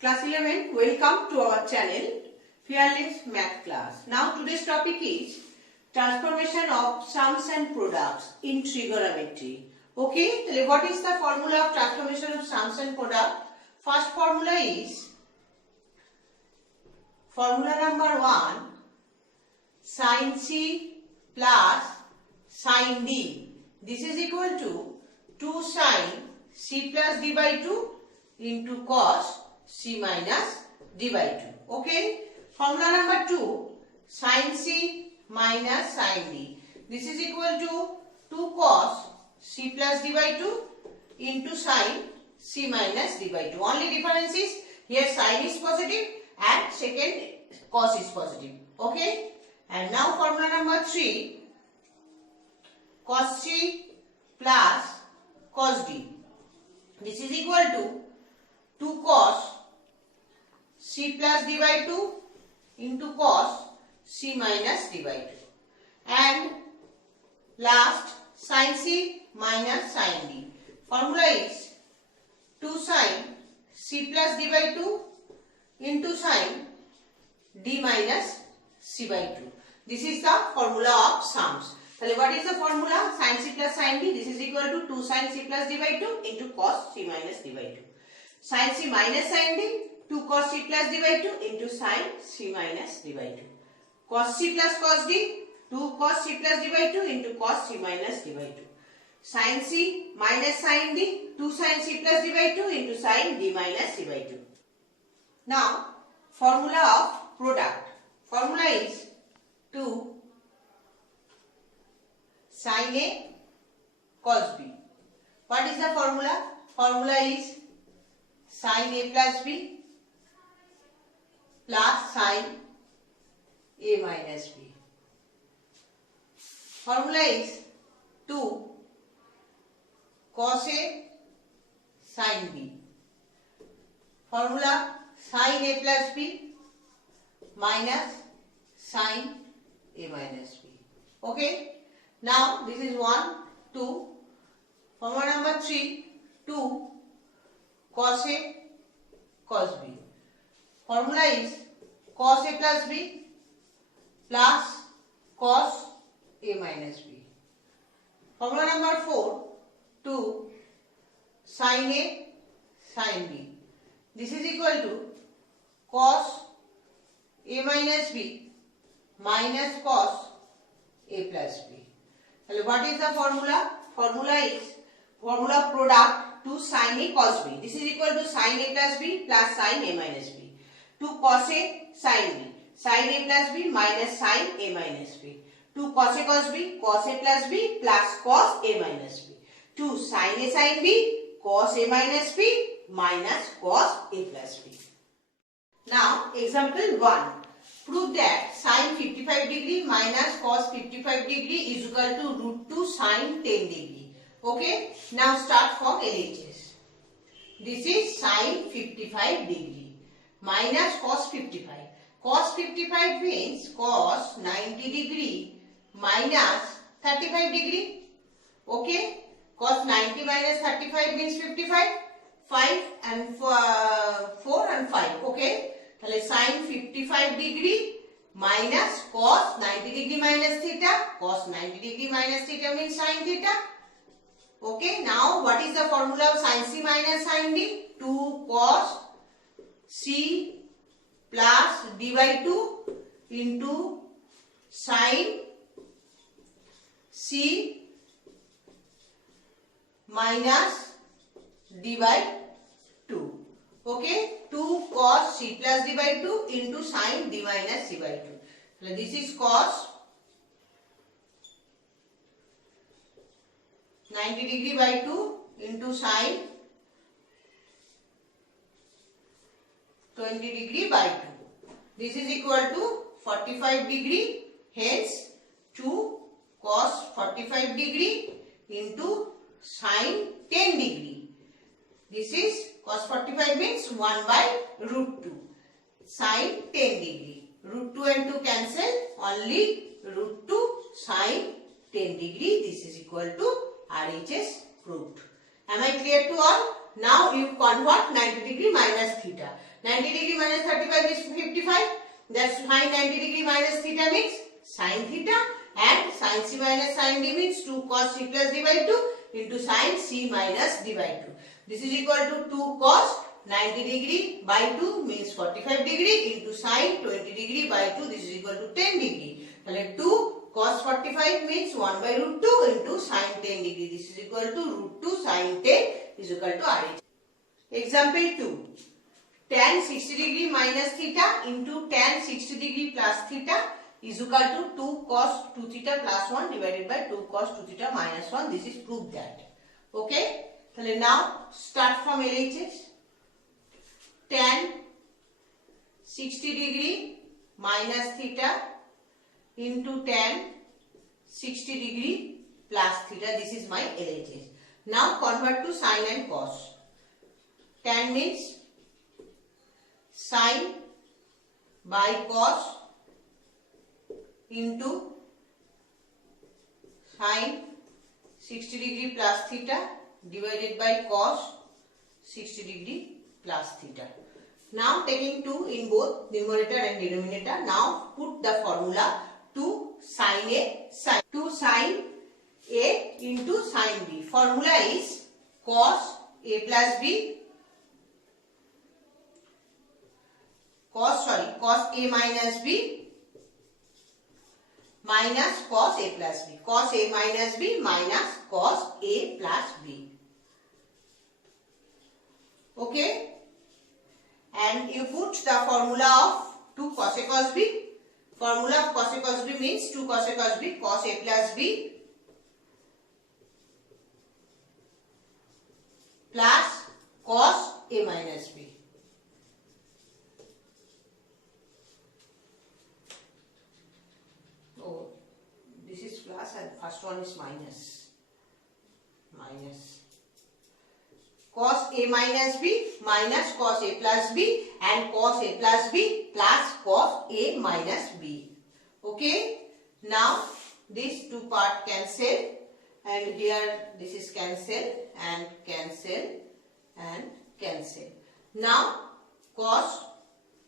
Class 11, welcome to our channel Fearless Math Class. Now today's topic is transformation of sums and products in trigonometry. Okay, so what is the formula of transformation of sums and product? First formula is formula number 1, sin C plus sin D. This is equal to 2 sin C plus D by 2 into cos C minus D by 2. Okay. Formula number 2, sin C minus sin D. This is equal to 2 cos C plus D by 2 into sin C minus D by 2. Only difference is here sin is positive and second cos is positive. Okay. And now formula number 3, cos C plus cos D. This is equal to 2 cos C plus D by 2 into cos C minus D by 2. And last, sin C minus sin D. Formula is 2 sin C plus D by 2 into sin D minus C by 2. This is the formula of sums. So what is the formula? Sin C plus sin D. This is equal to 2 sin C plus D by 2 into cos C minus D by 2. Sin C minus sin D, 2 cos C plus D by 2 into sin C minus D by 2. Cos C plus cos D, 2 cos C plus D by 2 into cos C minus D by 2. Sin C minus sin D, 2 sin C plus D by 2 into sin D minus C by 2. Now, formula of product. Formula is 2 sin A cos B. What is the formula? Formula is sin A plus B plus sin A minus B. Formula is 2 cos A sin B. Formula sin A plus B minus sin A minus B. Okay. Now this is 1, 2. Formula number 3, 2 cos A cos B. Formula is cos A plus B plus cos A minus B. Formula number 4, 2 sin A sin B. This is equal to cos A minus B minus cos A plus B. What is the formula? Formula is formula of product 2 sin A cos B. This is equal to sin A plus B plus sin A minus B. 2 cos A sin B. Sin A plus B minus sin A minus B. 2 cos A cos B, cos A plus B plus cos A minus B. 2 sin A sin B, cos A minus B minus cos A plus B. Now example 1. Prove that sin 55 degree minus cos 55 degree is equal to root 2 sin 10 degree. Okay. Now start from LHS. This is sin 55 degree minus cos 55. Cos 55 means cos 90 degree minus 35 degree. Okay. Cos 90 minus 35 means 55. 5 and 4 and 5. Okay. Sin 55 degree minus cos 90 degree minus theta. Cos 90 degree minus theta means sin theta. Okay. Now what is the formula of sin C minus sin D? 2 cos C plus D by 2 into sin C minus D by 2. Okay. 2 cos C plus D by 2 into sin D minus C by 2. So this is cos 90 degree by 2 into sin 20 degree by 2. This is equal to 45 degree. Hence 2 cos 45 degree into sin 10 degree. This is cos 45 means 1 by root 2. Sin 10 degree. Root 2 and 2 cancel. Only root 2 sin 10 degree. This is equal to RHS proved. Am I clear to all? Now you convert 90 degree minus theta. 90 degree minus 35 is 55. That's find 90 degree minus theta means sin theta, and sin c minus sin d means 2 cos c plus d by 2 into sin c minus d by 2. This is equal to 2 cos 90 degree by 2 means 45 degree into sin 20 degree by 2, this is equal to 10 degree. Then 2 cos 45 means 1 by root 2 into sin 10 degree. This is equal to root 2 sin 10 is equal to RH. Example 2. Tan 60 degree minus theta into tan 60 degree plus theta is equal to 2 cos 2 theta plus 1 divided by 2 cos 2 theta minus 1. This is proof that. Okay. So now start from LHS. Tan 60 degree minus theta into tan 60 degree plus theta. This is my LHS. Now convert to sine and cos. Tan means sine by cos into sine 60 degree plus theta divided by cos 60 degree plus theta. Now taking 2 in both numerator and denominator. Now put the formula 2 sin A into sin B. Formula is cos A plus B cos A minus B minus cos A plus B. Cos A minus B minus cos A plus B. Okay. And you put the formula of 2 cos A cos B. Formula of cos A cos B means 2 cos A cos B, cos A plus B plus cos A minus B. Oh, this is plus and first one is minus. Cos A minus B minus cos A plus B and cos A plus B plus cos A minus B. Okay. Now these two part cancel, and here this is cancel and cancel and cancel. Now cos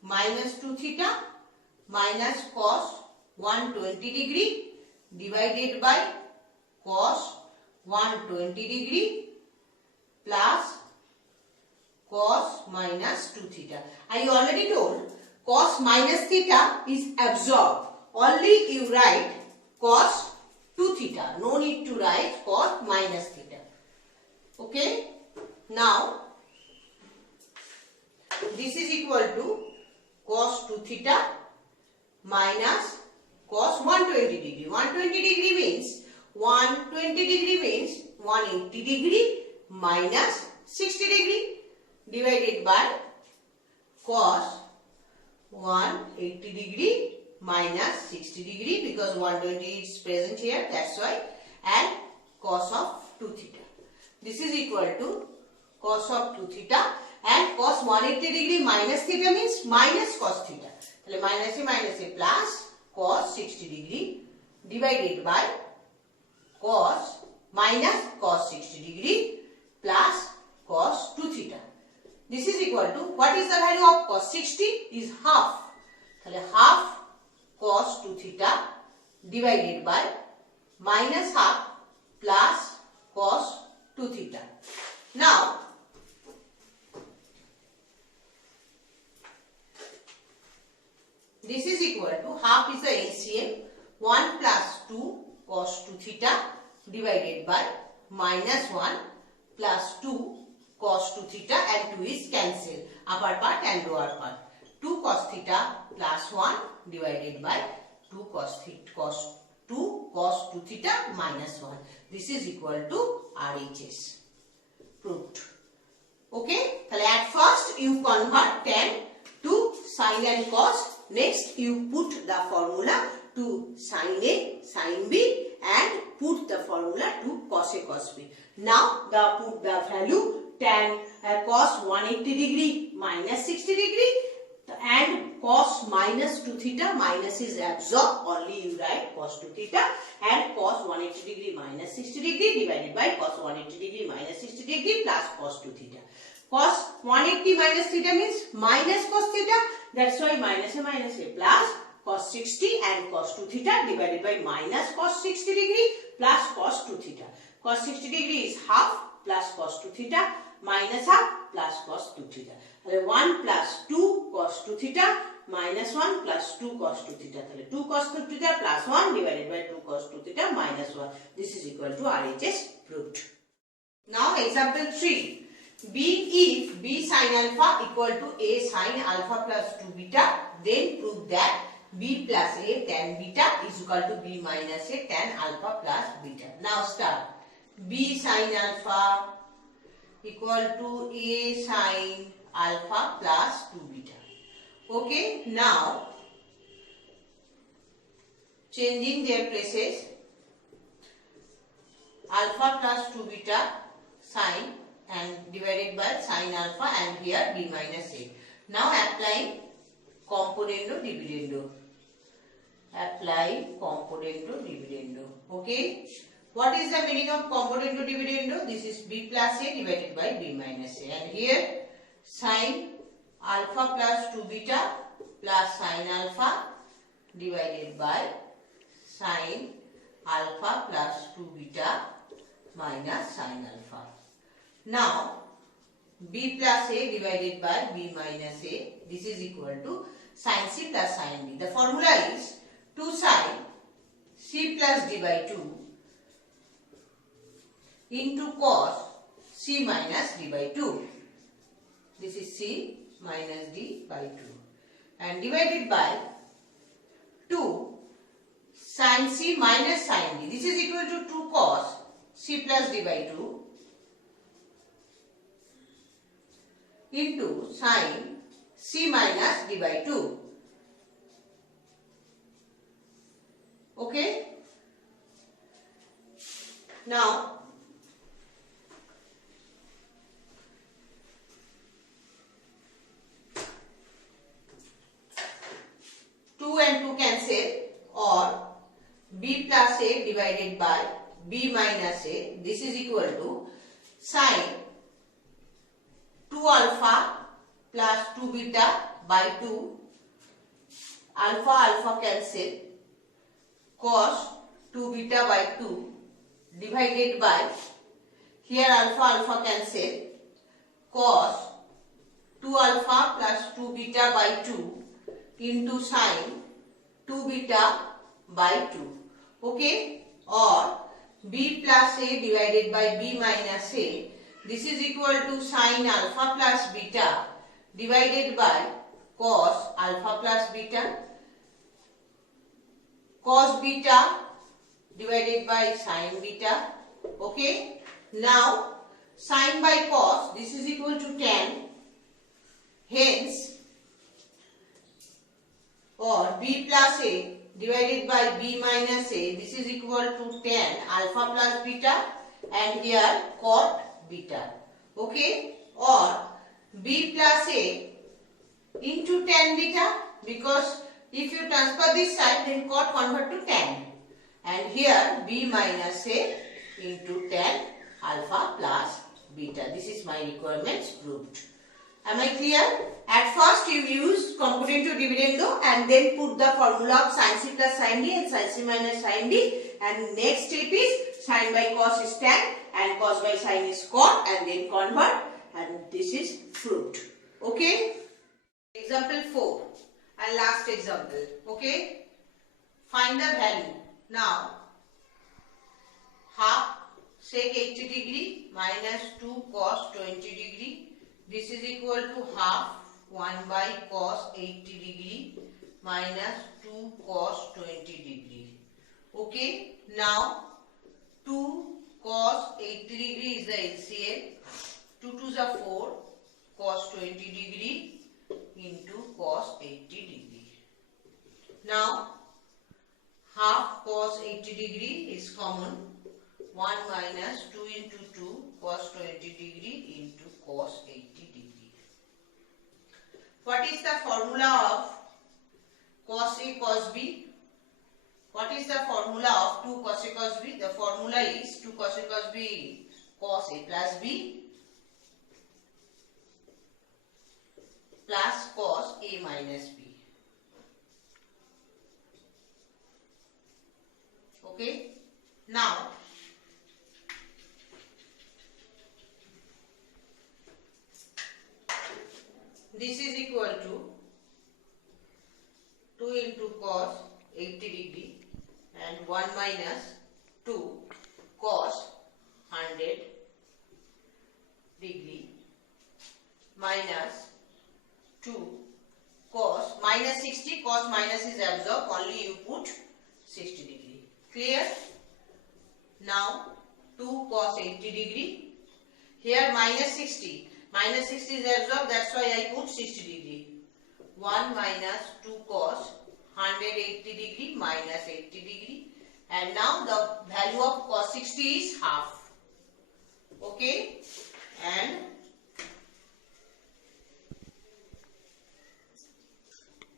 minus 2 theta minus cos 120 degree divided by cos 120 degree plus cos minus 2 theta. I already told cos minus theta is absorbed. Only you write cos 2 theta. No need to write cos minus theta. Okay. Now this is equal to cos 2 theta minus cos 120 degree. 120 degree means 180 degree minus 60 degree divided by cos 180 degree minus 60 degree, because 120 is present here, that's why, and cos of 2 theta. This is equal to cos of 2 theta, and cos 180 degree minus theta means minus cos theta. So minus a plus cos 60 degree divided by cos minus cos 60 degree plus cos 2 theta. This is equal to, what is the value of cos 60? Is half. So half cos 2 theta divided by minus half plus cos 2 theta. Now this is equal to, half is the LCM, 1 plus 2 cos 2 theta divided by minus 1 plus 2 cos 2 theta, and 2 is cancelled, upper part and lower part. 2 cos theta plus 1 divided by 2 cos 2 theta minus 1. This is equal to RHS. Proved. Okay. At first you convert tan to sin and cos. Next you put the formula to sin A, sin B, and put the formula to cos A, cos B. Now put the value tan cos 180 degree minus 60 degree and cos minus 2 theta, minus is absorbed, only you write cos 2 theta, and cos 180 degree minus 60 degree divided by cos 180 degree minus 60 degree plus cos 2 theta. Cos 180 minus theta means minus cos theta. That's why minus a plus cos 60 and cos 2 theta divided by minus cos 60 degree plus cos 2 theta. Cos 60 degree is half plus cos 2 theta minus half plus cos 2 theta. 1 plus 2 cos 2 theta minus 1 plus 2 cos 2 theta. 2 cos 2 theta plus 1 divided by 2 cos 2 theta minus 1. This is equal to RHS proved. Now example 3. B if B sin alpha equal to A sin alpha plus 2 beta, then prove that B plus A tan beta is equal to B minus A tan alpha plus beta. Now start. B sin alpha equal to A sin alpha plus 2 beta. Okay, now changing their places, alpha plus 2 beta sin and divided by sin alpha and here B minus A. Now applying componendo dividendo. Apply componendo dividendo. Okay. What is the meaning of componendo dividendo? This is B plus A divided by B minus A. And here sin alpha plus 2 beta plus sin alpha divided by sin alpha plus 2 beta minus sin alpha. Now B plus A divided by B minus A, this is equal to sin C plus sin D. The formula is 2 sin C plus D by 2 into cos C minus D by 2. This is C minus D by 2 and divided by 2 sin C minus sin D. This is equal to 2 cos C plus D by 2 into sin C minus D by 2. Okay. Now and 2 cancel, or B plus A divided by B minus A, this is equal to sin 2 alpha plus 2 beta by 2, alpha cancel, cos 2 beta by 2 divided by, here alpha cancel, cos 2 alpha plus 2 beta by 2 into sin 2 beta by 2. Okay, or B plus A divided by B minus A, this is equal to sin alpha plus beta divided by cos alpha plus beta, cos beta divided by sin beta. Okay, now sin by cos, this is equal to tan, hence, or B plus A divided by B minus A, this is equal to tan alpha plus beta and here cot beta. Okay, or B plus A into tan beta, because if you transfer this side then cot convert to tan, and here B minus A into tan alpha plus beta. This is my requirements proved. Am I clear? At first you use componendo dividendo and then put the formula of sin C plus sin D and sin C minus sin D, and next step is sin by cos is tan and cos by sin is cot, and then convert, and this is proved. Okay? Example 4 and last example. Okay? Find the value. Now half sec 80 degree minus 2 cos 20 degree. This is equal to half 1 by cos 80 degree minus 2 cos 20 degree. Okay. Now 2 cos 80 degree is the LCM. 2 2s are 4 cos 20 degree into cos 80 degree. Now half cos 80 degree is common. 1 minus 2 into 2 cos 20 degree into cos 80 degree. What is the formula of cos A cos B? What is the formula of 2 cos A cos B? The formula is 2 cos A cos B cos A plus B minus b. Okay. Now this is equal to 2 into cos 80 degree and 1 minus 2 cos 100 degree minus 2 cos minus 60. Cos minus is absorbed, only you put 60 degree. Clear? Now 2 cos 80 degree. Here minus 60. Minus 60 is absorbed, that's why I put 60 degree. 1 minus 2 cos 180 degree minus 80 degree. And now the value of cos 60 is half. Okay? And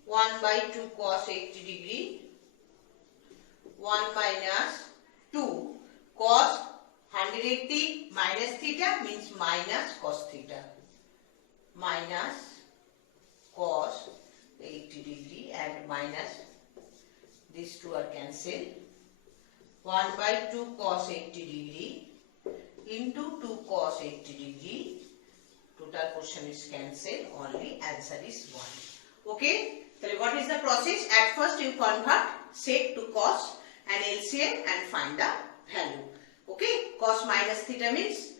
one by 2 cos 80 degree, 1 minus 2 cos 180 minus theta means minus cos theta, minus cos 80 degree and minus these two are cancelled. 1 by 2 cos 80 degree into 2 cos 80 degree, total portion is cancelled, only answer is 1. Okay? So what is the process? At first you convert sec to cos and LCM and find the value. Okay? Cos minus theta means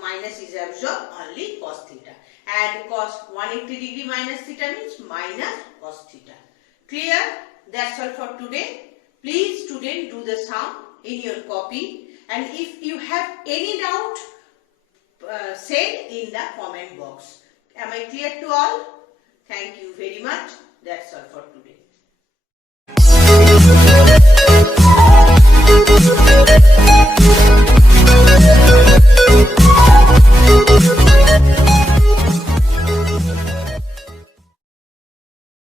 minus is absorbed, only cos theta. And cos 180 degree minus theta means minus cos theta. Clear? That's all for today. Please student do the sum in your copy. And if you have any doubt, say in the comment box. Am I clear to all? Thank you very much. That's all for today.